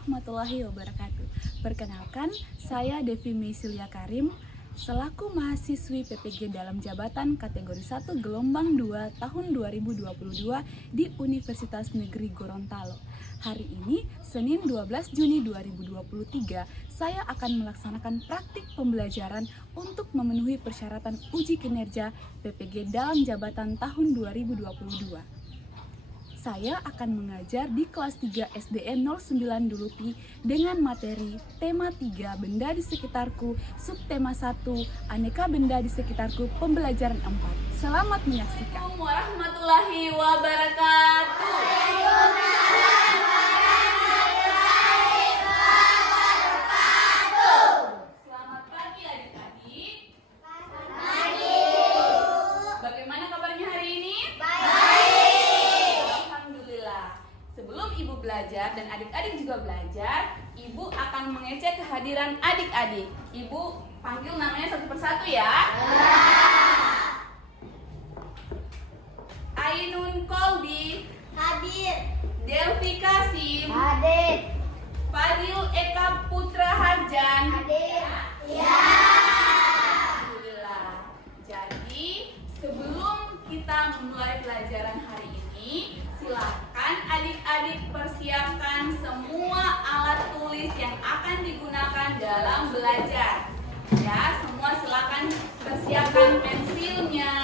warahmatullahi wabarakatuh. Perkenalkan, saya Devi Meisilia Karim, selaku mahasiswi PPG dalam jabatan kategori 1 gelombang 2 tahun 2022 di Universitas Negeri Gorontalo. Hari ini, Senin 12 Juni 2023, saya akan melaksanakan praktik pembelajaran untuk memenuhi persyaratan uji kinerja PPG dalam jabatan tahun 2022. Saya akan mengajar di kelas 3 SDN 09 Dulupi dengan materi tema 3 benda di sekitarku, subtema 1 aneka benda di sekitarku, pembelajaran 4. Selamat menyaksikan. Assalamualaikum warahmatullahi wabarakatuh. Selamat pagi adik-adik. Pagi. Bagaimana kabarnya hari ini? Sebelum Ibu belajar dan adik-adik juga belajar, Ibu akan mengecek kehadiran adik-adik. Ibu panggil namanya satu persatu ya. Ainun Kolbi Hadir. Delvi Kasim Hadir. Fadil Eka Putra Harjan. Hadir. Ya. Alhamdulillah. Jadi sebelum kita memulai pelajaran hari ini, silakan adik-adik persiapkan semua alat tulis yang akan digunakan dalam belajar. Ya, semua silakan persiapkan pensilnya,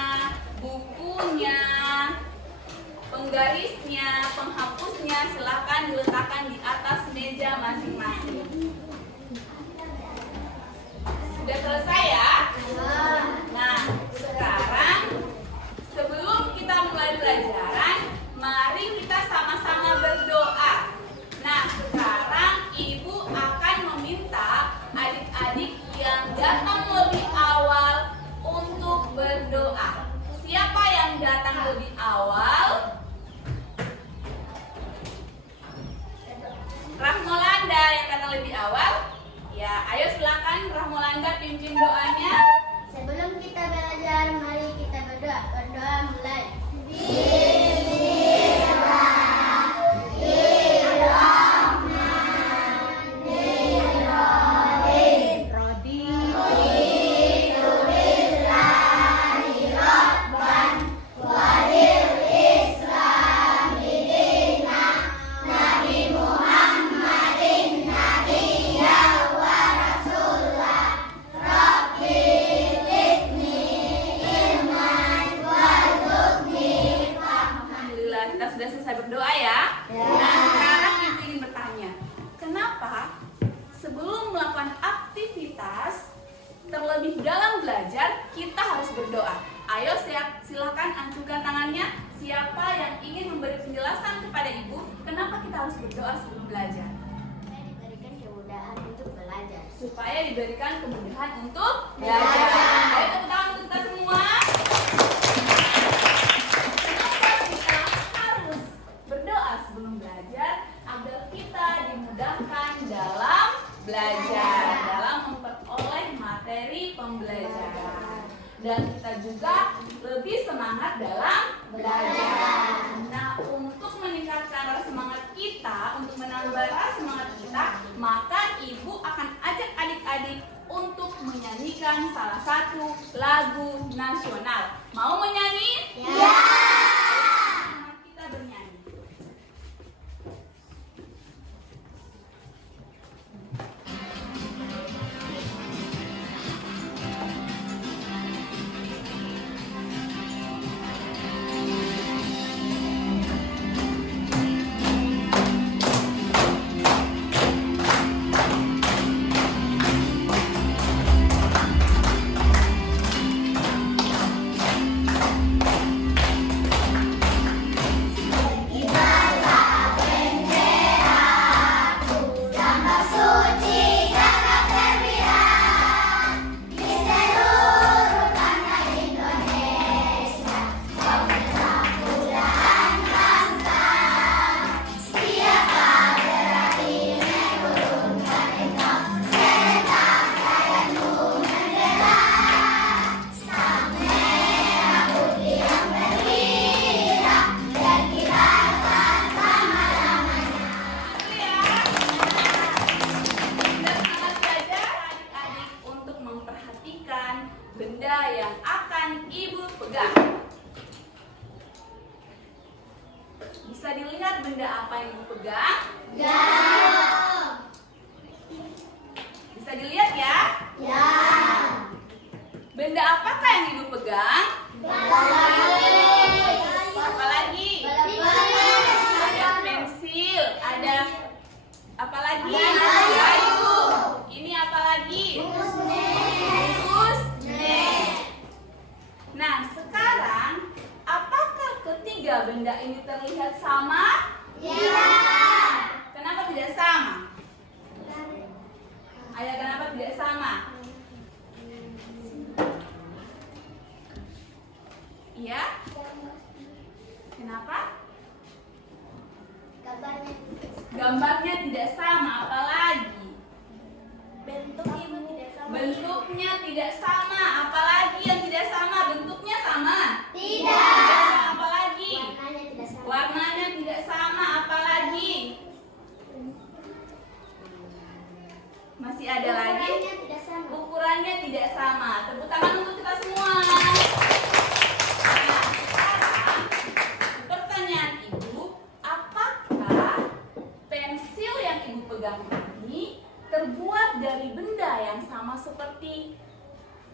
bukunya, penggarisnya, penghapusnya, silakan diletakkan di atas meja masing-masing. Sudah selesai ya? Nah, sekarang sebelum kita mulai pelajaran, mari kita sama-sama berdoa. Nah, sekarang Ibu akan meminta adik-adik yang datang lebih awal untuk berdoa. Siapa yang datang lebih awal? Rahmolanda yang datang lebih awal. Ya, ayo silakan Rahmolanda pimpin doanya. Sebelum kita belajar, mari kita berdoa. Berdoa mulai. Sudah selesai berdoa ya. Nah, sekarang Ibu ingin bertanya, kenapa sebelum melakukan aktivitas terlebih dalam belajar kita harus berdoa? Ayo silakan angkat tangannya. Siapa yang ingin memberi penjelasan kepada Ibu kenapa kita harus berdoa sebelum belajar? Diberikan kemudahan untuk belajar. Supaya diberikan kemudahan untuk belajar. Ayo tepuk tangan untuk kita semua. Sebelum belajar agar kita dimudahkan dalam belajar, dalam memperoleh materi pembelajaran, dan kita juga lebih semangat dalam belajar. Nah, untuk meningkatkan rasa semangat kita, untuk menambah rasa semangat kita, maka Ibu akan ajak adik-adik untuk menyanyikan salah satu lagu nasional. Mau menyanyi? Ya. Kita bernyanyi. Gayung. Ini apa lagi? Bungkus snack. Nah, sekarang apakah ketiga benda ini terlihat sama? Kenapa tidak sama? Ayah, kenapa tidak sama? Iya? Kenapa? Gambarnya tidak sama, apalagi? Bentuknya tidak sama, apalagi yang tidak sama? Bentuknya sama? Tidak sama, apalagi? Warnanya tidak sama, apalagi? Masih ada lagi? Ukurannya tidak sama. Tepuk tangan untuk kita semua. Nah, sekarang pertanyaan ibu, apakah pensil yang ibu pegang ini terbuat dari benda yang sama seperti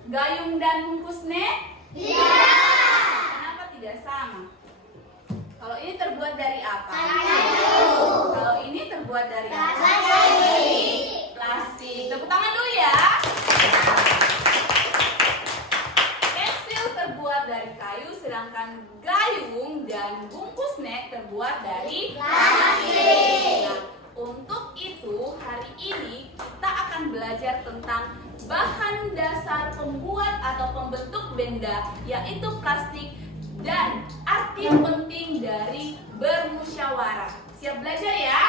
gayung dan bungkus snack? Kenapa tidak sama? Kalau ini terbuat dari apa? Kalau ini terbuat dari apa? Plastik. Tepuk tangan dulu ya. Pensil terbuat dari kayu, sedangkan gayung dan bungkus snack terbuat dari plastik. Nah, untuk itu hari ini kita akan belajar tentang bahan dasar pembuat atau pembentuk benda, yaitu plastik, dan arti penting dari bermusyawarah. Siap belajar ya?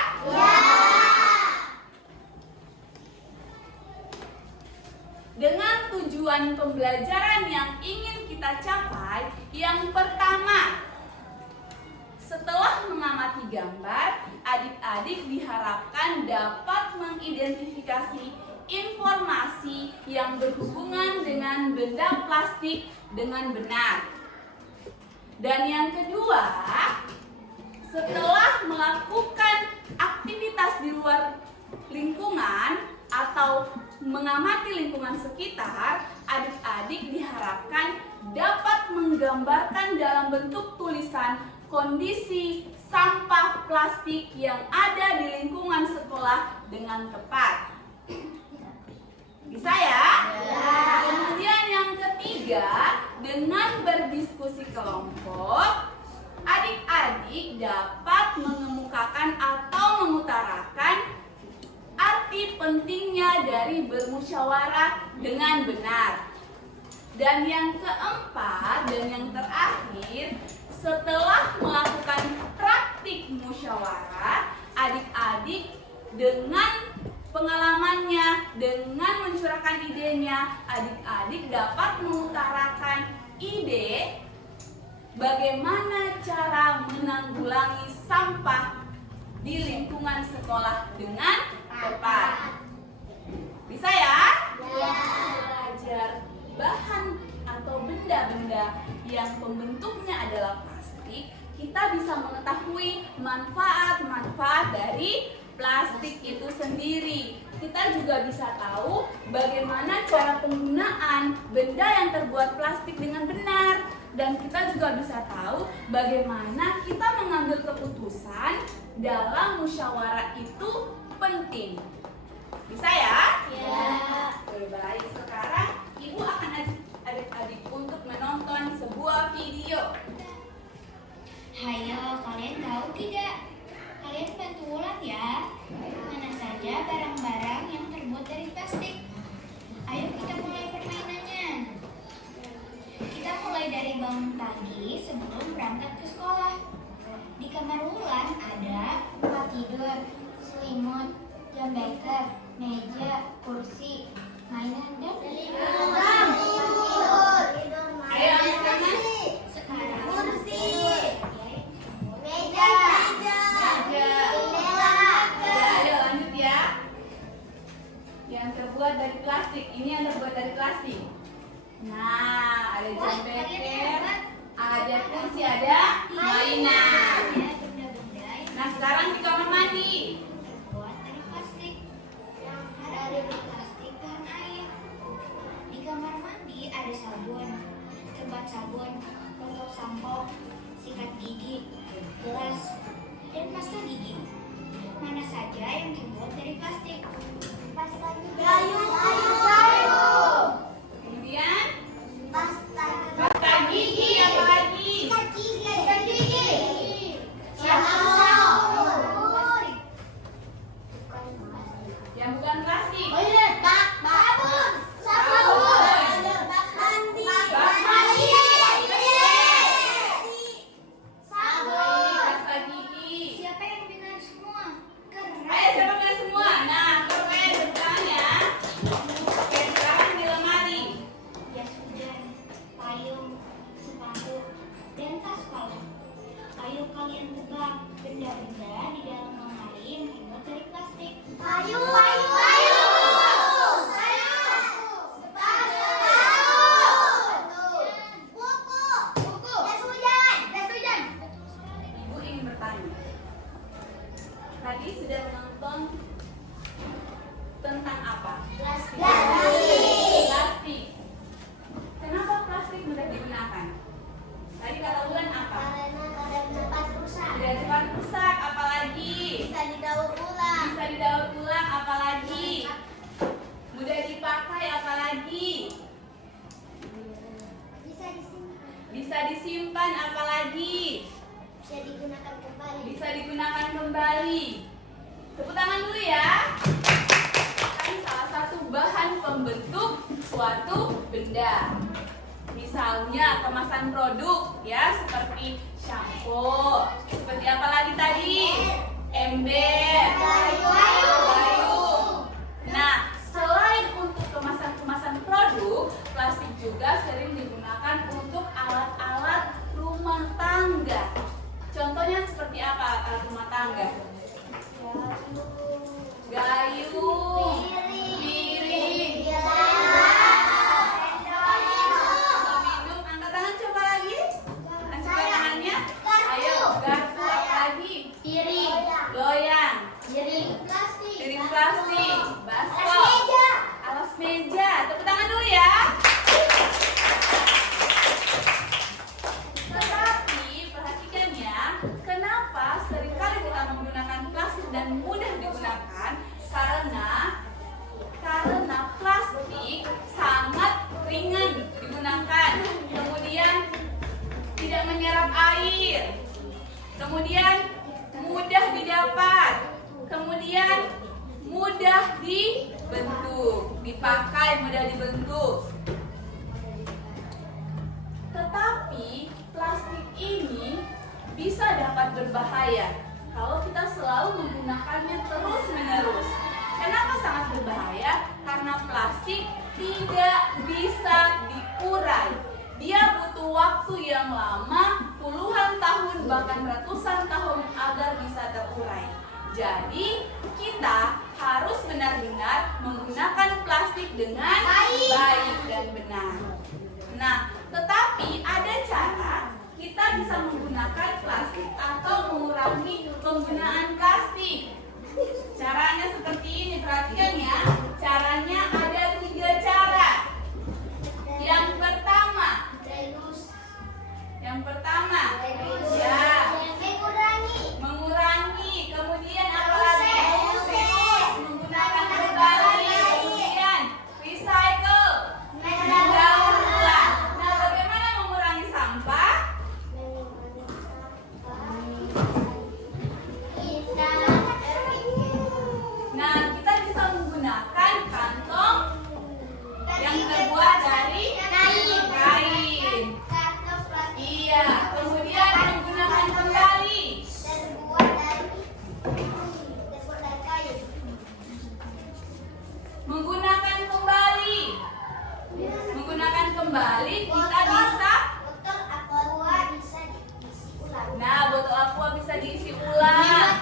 Dengan tujuan pembelajaran yang ingin kita capai, yang pertama, setelah mengamati gambar, adik-adik diharapkan dapat mengidentifikasi informasi yang berhubungan dengan benda plastik dengan benar. Dan yang kedua, setelah melakukan aktivitas di luar lingkungan atau mengamati lingkungan sekitar, adik-adik diharapkan dapat menggambarkan dalam bentuk tulisan kondisi sampah plastik yang ada di lingkungan sekolah dengan tepat. Bisa ya? Kemudian yang ketiga, dengan berdiskusi kelompok, adik-adik dapat mengemukakan atau mengutarakan arti pentingnya dari bermusyawarah dengan benar. Dan yang keempat dan yang terakhir, setelah melakukan praktik musyawarah, adik-adik dengan pengalamannya, dengan mencurahkan idenya, adik-adik dapat mengutarakan ide bagaimana cara menanggulangi sampah di lingkungan sekolah dengan tepat. Bisa ya? Belajar bahan atau benda-benda yang pembentuknya adalah plastik, kita bisa mengetahui manfaat-manfaat dari plastik itu sendiri. Kita juga bisa tahu bagaimana cara penggunaan benda yang terbuat plastik dengan benar. Dan kita juga bisa tahu bagaimana kita mengambil keputusan dalam musyawarah itu penting. Bisa ya? Baik, sekarang ibu akan ajak adik-adik untuk menonton sebuah video. Hayo, kalian tahu tidak? Kalian bantu ulang ya. Mana saja barang-barang yang terbuat dari plastik? Ayo kita mulai permainannya. Kita mulai dari bangun pagi sebelum berangkat ke sekolah. Di kamar Wulan ada tempat tidur, selimut, jam beker, meja, kursi, mainan, dan Ayo anak-anak. sekarang Ayo lanjut ya. Yang terbuat dari plastik, ini yang terbuat dari plastik. Nah, ada jam beker, ada kursi, ada mainan. benda-benda yang Nah, sekarang di kamar mandi. terbuat dari plastik. Ada dari plastik dan air. Di kamar mandi ada sabun, sebat sabun, kotak sampo, sikat gigi, gelas, dan pasta gigi. Mana saja yang terbuat dari plastik? Misalnya kemasan produk ya, seperti shampoo. Seperti apa lagi tadi? Ember, gayung. Nah, selain untuk kemasan-kemasan produk, plastik juga sering digunakan untuk alat-alat rumah tangga. Contohnya seperti apa alat rumah tangga? Gayung, piring, minum. Angkat tangan coba lagi. Angkat tangannya. Ayo, garpu apa lagi? Loyang, piring plastik, baskom, alas meja. Tepuk tangan dulu ya. Tetapi perhatikan ya, kenapa seringkali kita menggunakan plastik dan mudah digunakan? Karena plastik sangat ringan digunakan, kemudian tidak menyerap air, kemudian mudah didapat, kemudian mudah dibentuk, dipakai mudah dibentuk. Tetapi plastik ini bisa dapat berbahaya kalau kita selalu menggunakannya terus-menerus. Kenapa sangat berbahaya? Karena plastik tidak bisa diurai. Dia butuh waktu yang lama, puluhan tahun bahkan ratusan tahun agar bisa terurai. Jadi kita harus benar-benar menggunakan plastik dengan baik dan benar. Nah, tetapi ada cara kita bisa menggunakan plastik atau mengurangi penggunaan plastik. Caranya seperti ini, perhatikan ya. Caranya ada 3 cara. Yang pertama, ya, mengurangi. Kemudian apa lagi? Menggunakan kembali. Kemudian recycle, mendaur ulang. Nah, bagaimana mengurangi sampah? Nah, kita bisa menggunakan kantong yang terbuat dari kain. Iya, kemudian menggunakan kembali. Menggunakan kembali kita bisa. Nah, botol aqua bisa diisi ulang.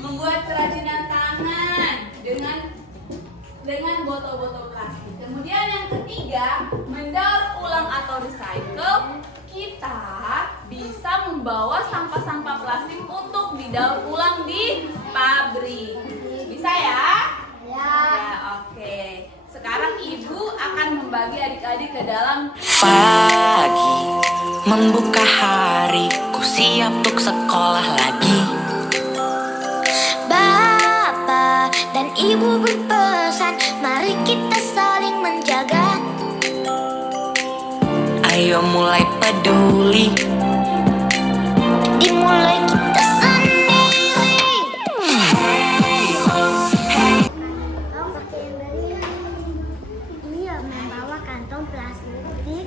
Membuat kerajinan tangan dengan botol-botol plastik. Kemudian yang ketiga, mendaur ulang atau recycle. Kita bisa membawa sampah-sampah plastik untuk didaur ulang di pabrik. Bisa ya? Ya, oke. Sekarang ibu akan membagi adik-adik ke dalam pagi membuka hari, ku siap untuk sekolah lagi. Bapak dan ibu berpesan, mari kita saling menjaga. Ayo mulai peduli, Dimulai kita sendiri. Iya, membawa kantong plastik.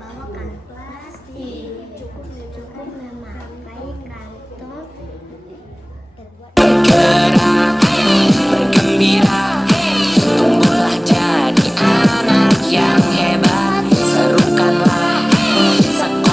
Bawa kantong plastik. Cukup memakai kantong bergerak, bergembira, tumbuhlah jadi anak yang hebat. Serukanlah sekolah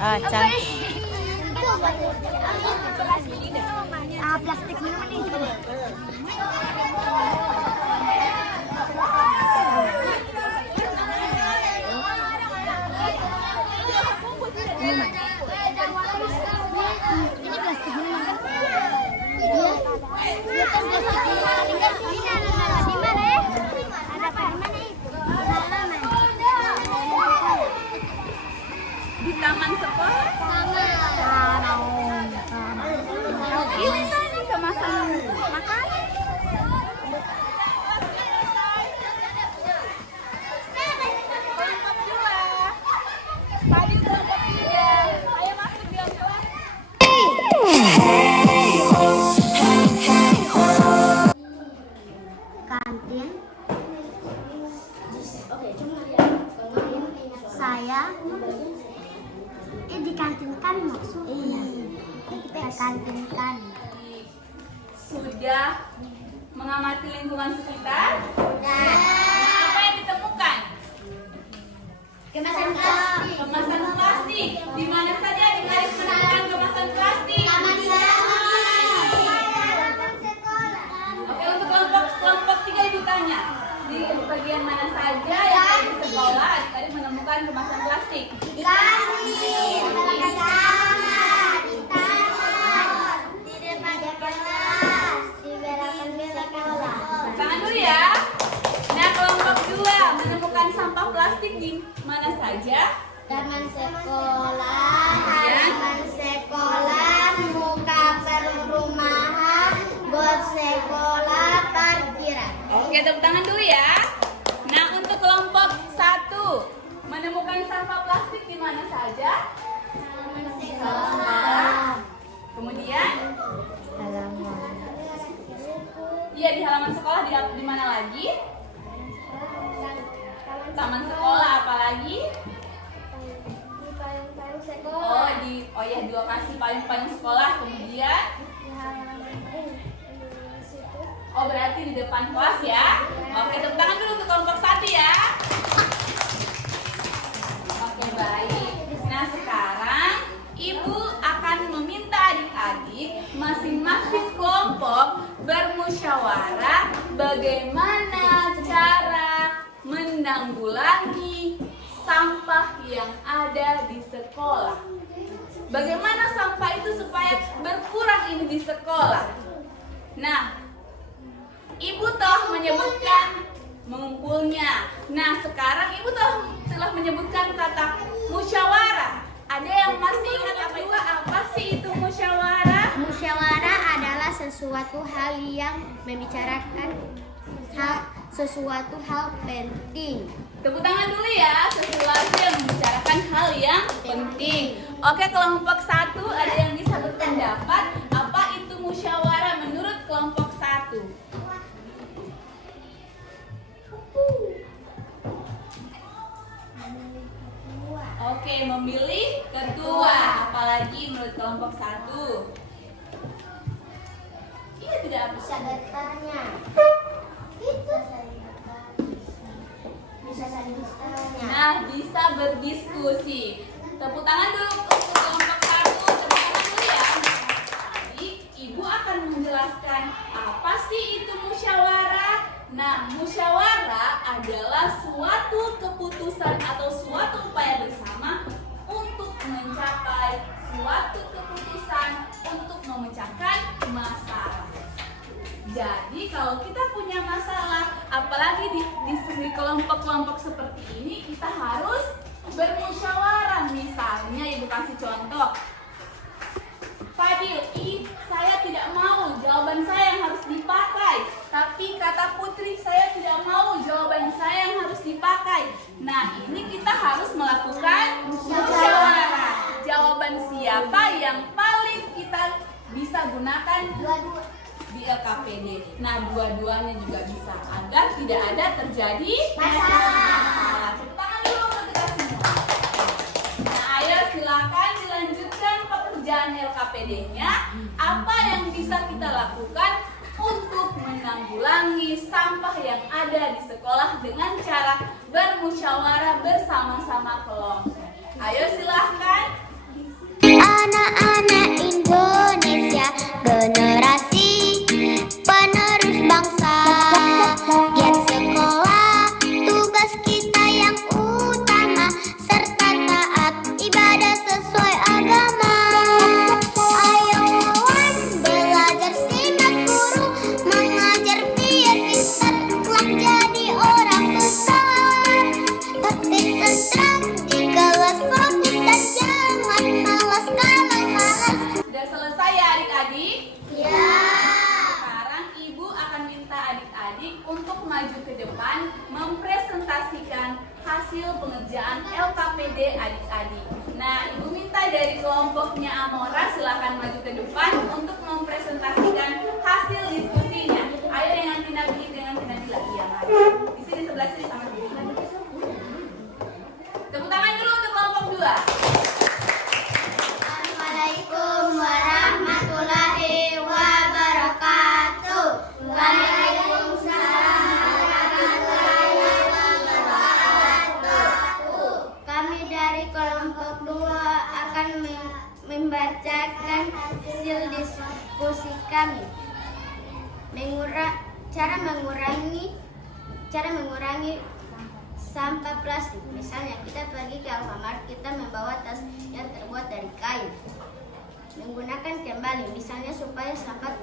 Plastik minuman nih. Ini plastik minuman kan? Iya. Ini kan plastik minuman. Ini ada di mana ya? Ada di mana itu? Halaman. Di taman sekolah. Ini sana kemasan makanan. Kelompok 2. Tadi kelompok 3. Ayo masuk di kelas. Kantin. Saya dikantinkan maksudnya. Kita kantinkan. Sudah mengamati lingkungan sekitar? Nah, apa yang ditemukan? Kemasan plastik. Kemasan plastik. Di mana saja di garis menemukan kemasan plastik? Oke, untuk kelompok 3 Ibu tanya. Di bagian mana saja yang ada di sekolah adik-adik menemukan kemasan plastik? Di kantin, di taman, di depan kelas, di belakang sekolah. Tangan dulu ya. Nah, kelompok 2 menemukan sampah plastik di mana saja? Taman sekolah, halaman sekolah, muka perumahan, got sekolah, parkiran. Oke, tepuk tangan dulu ya. Nah, untuk kelompok 1 menemukan sampah plastik di mana saja? Sekolah. Kemudian? Halaman. Iya, di halaman sekolah. Di mana lagi? Taman sekolah, apalagi? Di payung-payung sekolah. Oh ya, di lokasi payung-payung sekolah. Kemudian? Di halaman situ. Oh, berarti di depan kelas ya. Oke, tepuk tangan dulu untuk kelompok 1 ya. Oke, baik. Nah, sekarang Ibu akan meminta adik-adik masing-masing kelompok bermusyawarah bagaimana cara menanggulangi sampah yang ada di sekolah. Bagaimana sampah itu supaya berkurang ini di sekolah. Nah, Ibu toh menyebutkan mengumpulnya. Nah, sekarang Ibu telah menyebutkan kata musyawarah. Ada yang masih ingat apa sih itu musyawarah? Musyawarah adalah sesuatu hal yang membicarakan sesuatu hal penting. Tepuk tangan dulu ya, sesuatu yang membicarakan hal yang penting. Oke, kelompok 1 ada yang bisa berpendapat apa itu musyawarah menurut kelompok 1? Oke, memilih ketua, apalagi menurut kelompok 1. Iya, tidak bisa. Bisa bertanya. Itu bisa saling bertanya. Nah, bisa berdiskusi. Tepuk tangan dulu untuk kelompok 1. Tepuk tangan dulu ya. Jadi, Ibu akan menjelaskan apa sih itu musyawarah. Nah, musyawarah adalah suatu keputusan atau suatu upaya bersama untuk mencapai suatu keputusan untuk memecahkan masalah. Jadi kalau kita punya masalah, apalagi di kelompok-kelompok seperti ini, kita harus bermusyawarah. Misalnya Ibu kasih contoh, Fadil, saya tidak mau jawaban saya yang harus dipakai. Tapi kata Putri, saya tidak mau jawaban saya yang harus dipakai. Nah, ini kita harus melakukan musyawarah. Jawaban siapa yang paling kita bisa gunakan di LKPD. Nah, dua-duanya juga bisa agar tidak ada terjadi masalah. Tepuk tangan dulu untuk kita semua. Nah, ayo silakan dilanjutkan pekerjaan LKPD-nya. Apa yang bisa kita lakukan untuk menanggulangi sampah yang ada di sekolah dengan cara bermusyawarah bersama-sama kelompok. Ayo silahkan anak-anak Indonesia, generasi penerus bangsa. Giat sekolah, tugas kita yang utama, serta taat ibadah sesuai agama. Ayo kawan, belajar simak guru mengajar biar kita kelak jadi orang besar. Tapi tentram di kelas fokus dan jangan malas kalau malas. Sudah selesai ya adik-adik? Ya. Sekarang ibu akan minta adik-adik untuk maju ke depan mempresentasikan hasil pengerjaan LKPD adik-adik. Nah, ibu minta dari kelompoknya Amora silakan maju ke depan untuk mempresentasikan hasil diskusinya. Ayo dengan Tina Billy, dengan Tina Bila. Iya, mari. Di sini sebelah sini sama Billy. Tepuk tangan dulu untuk kelompok 2. Assalamualaikum warahmatullahi wabarakatuh. Waalaikumsalam warahmatullahi wabarakatuh. Kami dari kelompok 2 akan membacakan hasil diskusi kami. Cara mengurangi sampah plastik. Misalnya kita pergi ke Alfamart, kita membawa tas yang terbuat dari kain. Menggunakan kembali, misalnya supaya sampah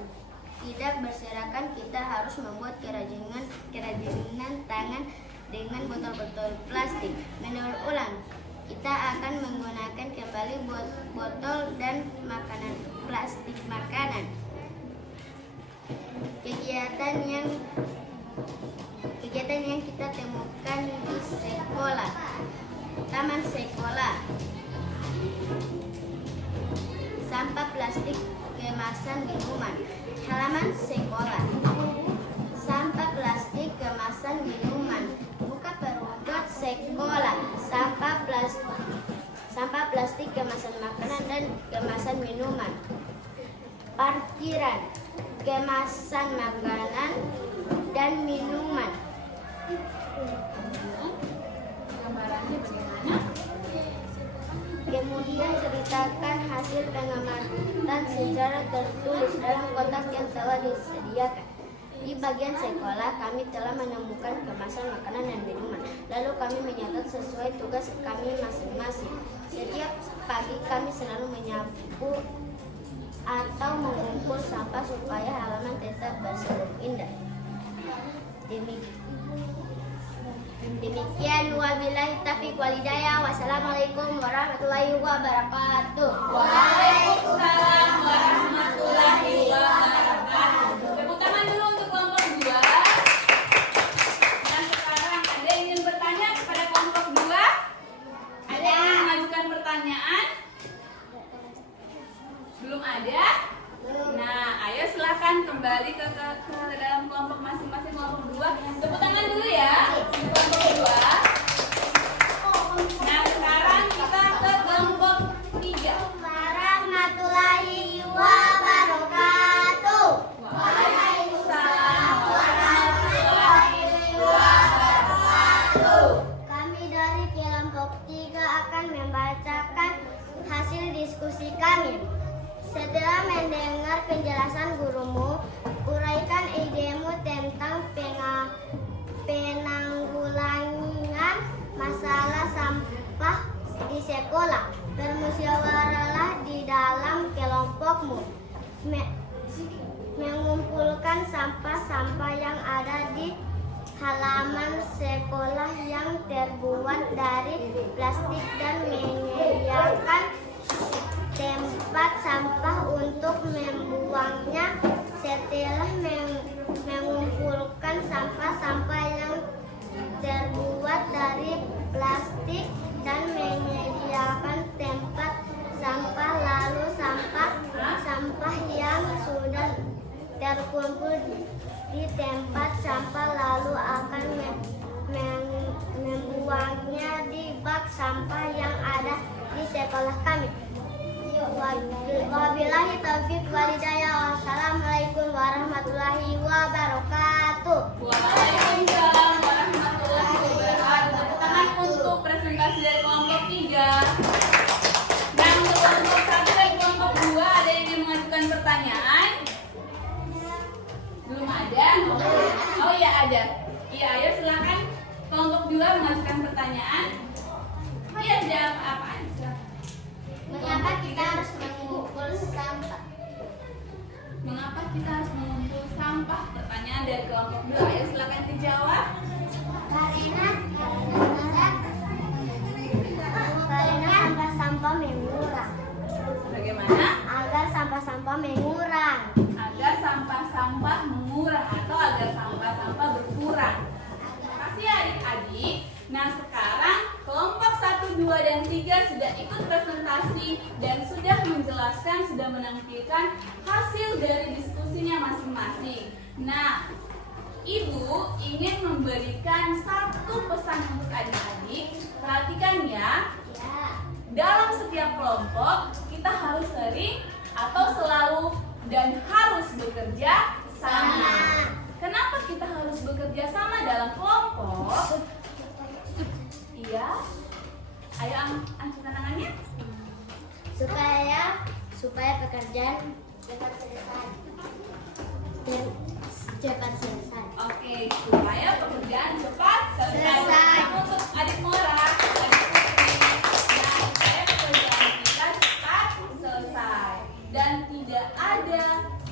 tidak berserakan, kita harus membuat kerajinan tangan dengan botol-botol plastik. Mendaur ulang, kita akan menggunakan kembali botol dan plastik makanan. Kegiatan yang kita temukan di sekolah, taman sekolah, sampah plastik kemasan minuman, halaman sekolah, sampah plastik kemasan minuman, buka perudot sekolah, sampah plastik kemasan makanan dan kemasan minuman, parkiran, kemasan makanan dan minuman. Gambarannya bagaimana? Kemudian ceritakan hasil pengamatan secara tertulis dalam kotak yang telah disediakan. Di bagian sekolah kami telah menemukan kemasan makanan dan minuman. Lalu kami menyatat sesuai tugas kami masing-masing. Setiap pagi kami selalu menyapu atau mengumpul sampah supaya halaman tetap bersih dan indah. Demikian wabillahi taufiq wal hidayah. Wassalamualaikum warahmatullahi wabarakatuh. Waalaikumsalam warahmatullahi wabarakatuh. Tepuk tangan dulu untuk kelompok 2. Dan sekarang ada yang ingin bertanya kepada kelompok 2? Ada yang ingin mengajukan pertanyaan? Belum ada? Nah, ayo silakan kembali ke dalam kelompok masing-masing kelompok 2. Tepuk tangan dulu ya untuk kelompok 2. Nah, sekarang kita ke kelompok 3. Warahmatullahi wabarakatuh. Waalaikumsalam warahmatullahi wabarakatuh. Kami dari kelompok 3 akan membacakan hasil diskusi kami. Setelah mendengar penjelasan gurumu, uraikan idemu tentang penanggulangan masalah sampah di sekolah. Bermusyawarahlah di dalam kelompokmu. Mengumpulkan sampah-sampah yang ada di halaman sekolah yang terbuat dari plastik dan menyediakan tempat sampah untuk membuangnya. Setelah mengumpulkan sampah-sampah yang terbuat dari plastik dan menyediakan tempat sampah, lalu sampah yang sudah terkumpul di tempat sampah lalu akan membuangnya di bak sampah yang ada di sekolah kami. Wabillahi taufiq wal hidayah. Wassalamualaikum warahmatullahi wabarakatuh. Waalaikumsalam warahmatullahi wabarakatuh. Tepuk tangan untuk presentasi dari kelompok 3. Dan untuk kelompok 1 dan Ada? Oh iya ada. Iya, ayo silakan kelompok 2 mengajukan pertanyaan. Iya, jawab apa aja. Mengapa kita harus mengumpul sampah? Mengapa kita harus mengumpul sampah? Pertanyaan dari kelompok 2. Ayo silakan dijawab. Karena sampah-sampah mengurang. Bagaimana? Agar sampah-sampah mengurang. Agar sampah-sampah mengurang atau agar sampah-sampah berkurang. Terima kasih adik-adik. Nah sekarang kelompok 1, 2, dan 3 sudah ikut presentasi dan sudah menjelaskan, sudah menampilkan hasil dari diskusinya masing-masing. Nah, Ibu ingin memberikan satu pesan untuk adik-adik. Perhatikan ya, dalam setiap kelompok kita harus sering atau selalu dan harus bekerja sama. Kenapa kita harus bekerja sama dalam kelompok? Iya. Ayo angkat tangannya. Supaya pekerjaan cepat selesai. Dan cepat selesai. Oke, supaya pekerjaan cepat selesai. Untuk adik Mora, adik Putri. Nah, supaya pekerjaan kita cepat selesai dan tidak ada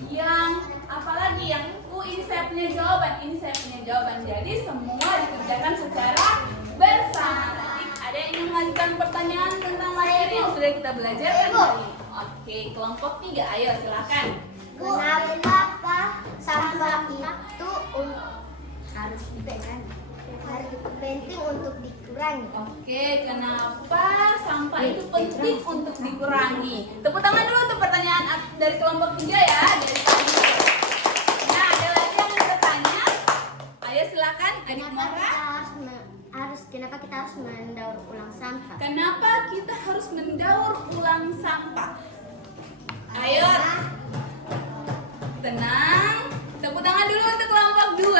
yang apalagi yang ini saya punya jawaban. Jadi semua dikerjakan secara bersama. Ada yang ingin mengajukan pertanyaan tentang materi yang sudah kita belajar kan hari ini? Oke, kelompok 3, ayo silakan. Kenapa sampah itu harus penting untuk dikurangi? Oke, kenapa sampah itu penting untuk dikurangi? Tepuk tangan dulu untuk pertanyaan dari kelompok 3 ya, dari tadi. Nah, ada lagi yang mau bertanya? Ayo silakan, adik Mora. Kenapa kita harus mendaur ulang sampah? Kenapa kita harus mendaur ulang sampah? Ayo, tenang. Tepuk tangan dulu untuk kelompok 2.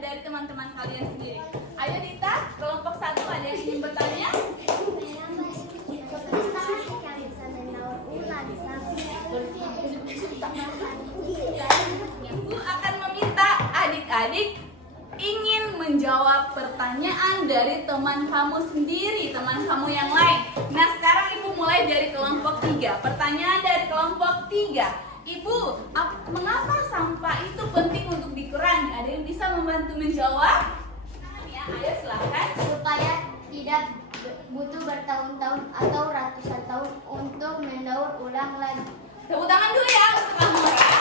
Dari teman-teman kalian sendiri. Ayo Dita, kelompok 1 ada yang ingin bertanya? Ibu akan meminta adik-adik ingin menjawab pertanyaan dari teman kamu sendiri, teman kamu yang lain. Nah, sekarang Ibu mulai dari kelompok 3. Pertanyaan dari kelompok 3. Ibu, mengapa sampah itu penting untuk dikurangi? Ada yang bisa membantu menjawab? Ya, ayo silahkan. Supaya tidak butuh bertahun-tahun atau ratusan tahun untuk mendaur ulang lagi. Tepuk tangan dulu ya untuk Amora. Nah,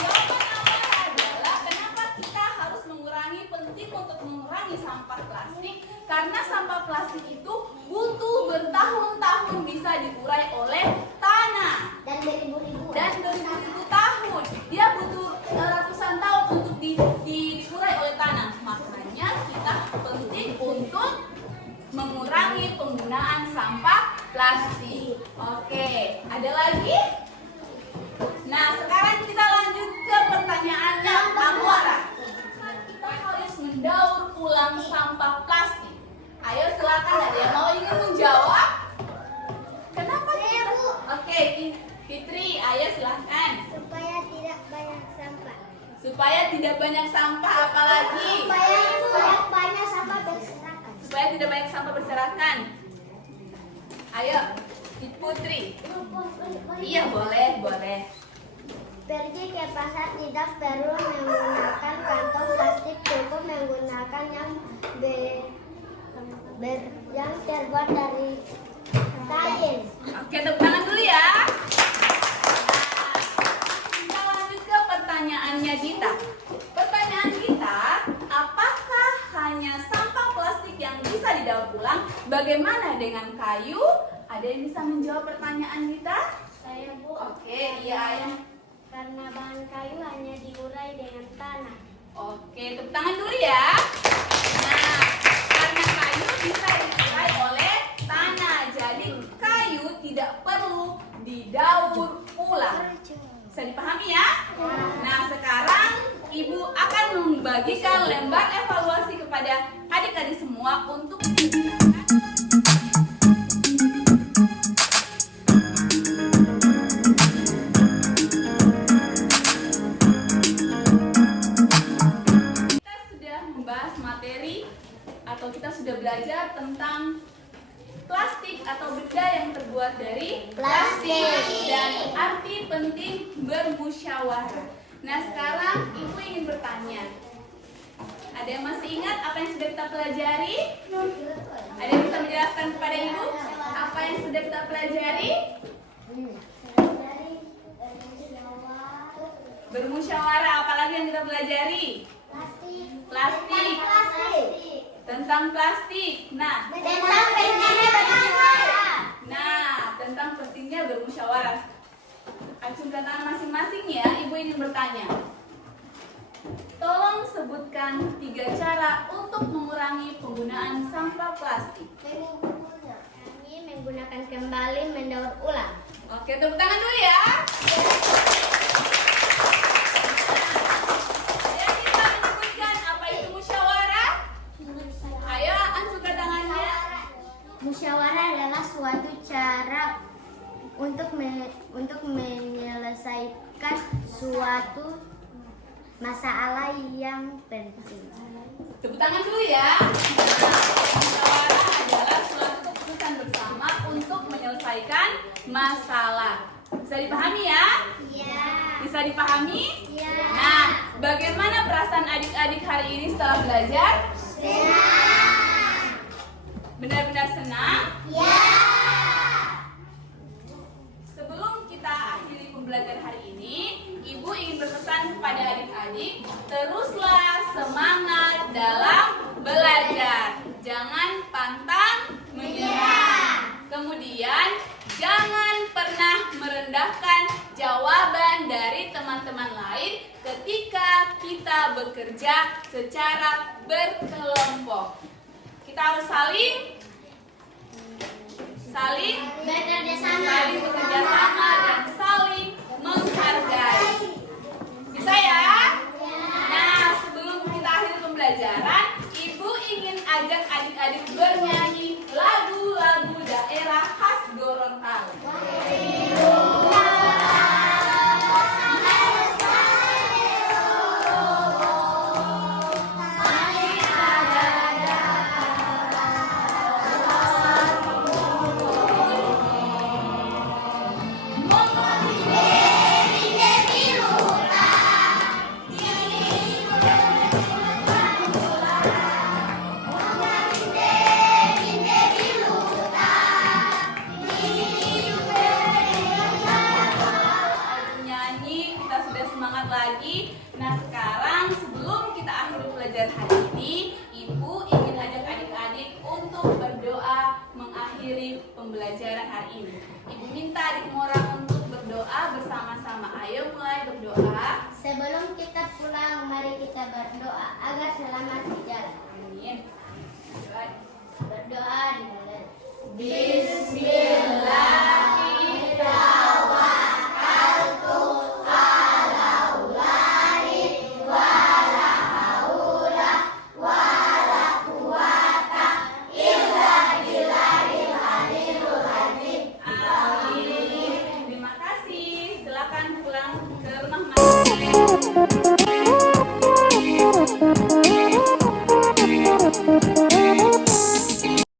jawaban Amora adalah kenapa kita harus penting untuk mengurangi sampah plastik. Karena sampah plastik itu butuh bertahun-tahun bisa diurai oleh tanah. Dan beribu-ribu tahun. Dia butuh ratusan tahun untuk diurai oleh tanah. Makanya kita penting untuk mengurangi penggunaan sampah plastik. Oke, ada lagi? Nah, sekarang kita lanjut ke pertanyaannya Amora. Kita harus mendaur ulang sampah plastik. Ayo silakan, ada yang mau ingin menjawab? Kenapa kita? Oke, Fitri, ayo silakan. supaya tidak banyak sampah. Supaya tidak banyak sampah, apalagi? Supaya tidak banyak sampah berserakan. Supaya tidak banyak sampah berserakan. Ayo, Putri. Iya, boleh. Pergi ke pasar tidak perlu menggunakan kantong plastik, cukup menggunakan yang terbuat dari kain. Oke, tepuk tangan dulu ya. Kita lanjut ke pertanyaannya Dita. Pertanyaan Dita, apakah hanya sampah plastik yang bisa didaur ulang? Bagaimana dengan kayu? Ada yang bisa menjawab pertanyaan Dita? Saya Bu. Oke, iya ayah. Karena bahan kayu hanya diurai dengan tanah. Oke, tepuk tangan dulu ya. Nah, karena kayu bisa diurai oleh tanah, jadi kayu tidak perlu didaur ulang. Bisa dipahami ya? Nah, sekarang Ibu akan membagikan lembar evaluasi kepada adik-adik semua untuk atau kita sudah belajar tentang plastik atau benda yang terbuat dari plastik dan arti penting bermusyawarah. Nah, sekarang Ibu ingin bertanya. Ada yang masih ingat apa yang sudah kita pelajari? Ada yang bisa menjelaskan kepada Ibu apa yang sudah kita pelajari? Bermusyawarah, apalagi yang kita pelajari? Plastik. Tentang plastik. Nah, tentang pentingnya bermusyawarah. Acungkan tangan masing-masing ya, Ibu ingin bertanya. Tolong sebutkan 3 cara untuk mengurangi penggunaan sampah plastik. Kami menggunakan kembali mendaur ulang. Oke, tepuk tangan dulu ya. Ada yang bisa menyebutkan apa itu musyawarah? Ayo, angkat tangannya. Musyawarah adalah suatu cara untuk menyelesaikan suatu masalah yang penting. Tepuk tangan dulu ya. Musyawarah adalah suatu keputusan bersama untuk menyelesaikan masalah. Bisa dipahami ya? Iya. Bisa dipahami? Iya. Nah, bagaimana perasaan adik-adik hari ini setelah belajar? Senang. Benar-benar senang? Ya. Sebelum kita akhiri pembelajaran hari ini, Ibu ingin berpesan kepada adik-adik, teruslah semangat dalam belajar. Jangan pantang menyerah. Kemudian, jangan pernah merendahkan jawaban dari teman-teman lain ketika kita bekerja secara berkelompok. Kita harus saling Bekerja sama. saling bekerja sama dan saling menghargai. Bisa ya? Nah, sebelum kita akhiri pembelajaran, Ibu ingin ajak adik-adik bernyanyi lagu-lagu daerah khas Gorontalo. Nyanyi, kita sudah semangat lagi. Nah, sekarang sebelum kita akhiri pelajaran hari ini, Ibu ingin ajak adik-adik untuk berdoa mengakhiri pembelajaran hari ini. Ibu minta adik Mora untuk berdoa bersama-sama. Ayo mulai berdoa. Sebelum kita pulang, mari kita berdoa agar selamat di jalan. Amin. Berdoa dimulai. Bismillah.